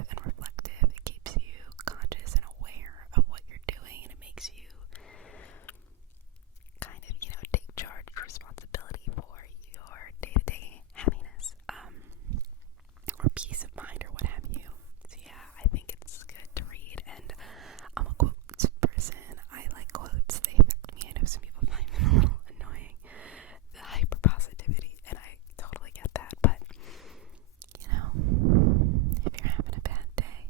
introspective and reflective. It keeps you conscious and aware of what you're doing, and it makes you kind of, take charge of responsibility for your day-to-day happiness, or peace of mind, or what have you. So yeah, I think it's good to read, and I'm a quotes person. I like quotes. They affect me. I know some people find them a little annoying, the hyper positivity, and I totally get that, but if you're having a bad day,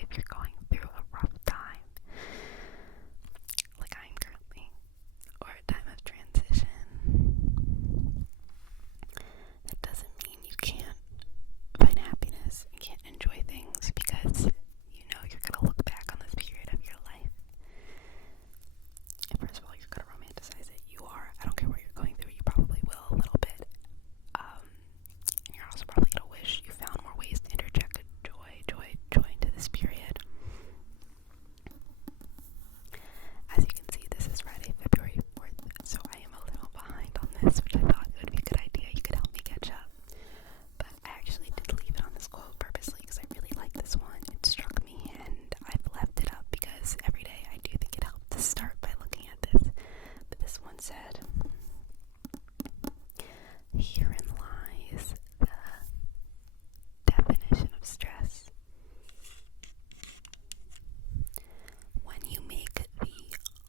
if you're going through a rough time, like I'm currently, or a time of transition, that doesn't mean you can't find happiness and can't enjoy things, because you're going to look back on this period of your life, and first of all, you're going to romanticize it. I don't care what you're going through, you probably will a little bit, and you're also probably going to wish you found more ways to interject joy into this period. As you can see, this is Friday, February 4th, so I am a little behind on this, which I thought it would be a good idea. You could help me catch up. But I actually did leave it on this quote purposely because I really like this one. It struck me, and I've left it up because every day I do think it helped to start by looking at this. But this one said, "Herein lies the definition of stress. When you make the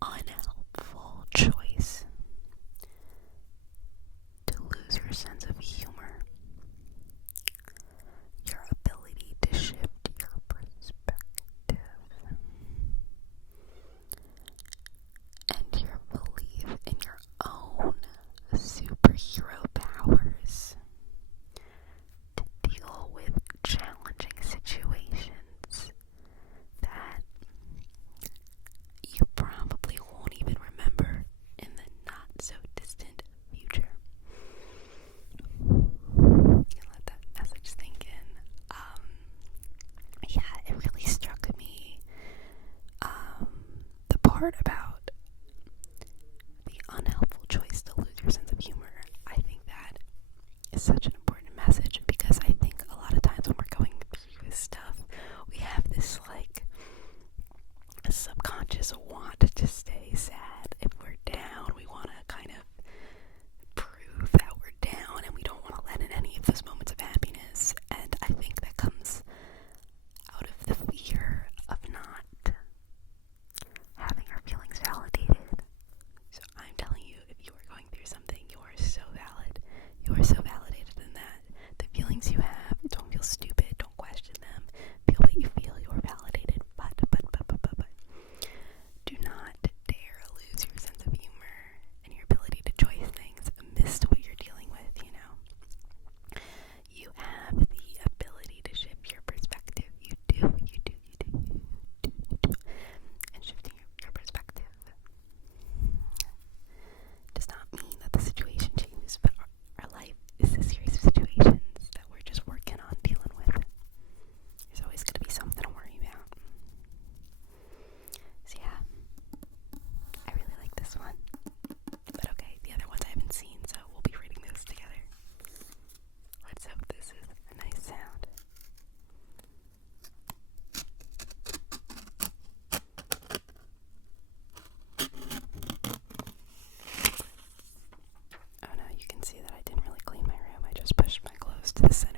unhelpful choice to lose your sense of humor, your ability to shift your perspective, and your belief in your own superhero powers to deal with challenging situations that you probably won't even remember in the not so distant future." You can let that message sink in. Yeah, it really struck me. The part about the unhelpful choice to lose your sense of humor, I think that is such an important message, because I think a lot of times when we're going through this stuff, we have this a subconscious want to just stay sad. If we're down, we want to kind of prove that we're down, and we don't want to let in any of those moments of happiness. And I think that comes out of the fear of not having our feelings validated. So I'm telling you, if you are going through something, you are so valid. You are so validated in that. The feelings you have, don't feel stupid. Don't question them. Feel what you feel. You are validated. But do not dare lose your sense of humor and your ability to enjoy things amidst what you're dealing with. You have the ability to shift your perspective. You do. And shifting your perspective does not mean that the situation changes, but our life is a series of situations that we're just working on dealing with. There's always going to be something to worry about. So yeah, I really like this one. But okay, the other ones I haven't seen, so we'll be reading those together. Let's hope this is a nice sound. Oh no, you can see that I didn't really clean my room. I just pushed my clothes to the center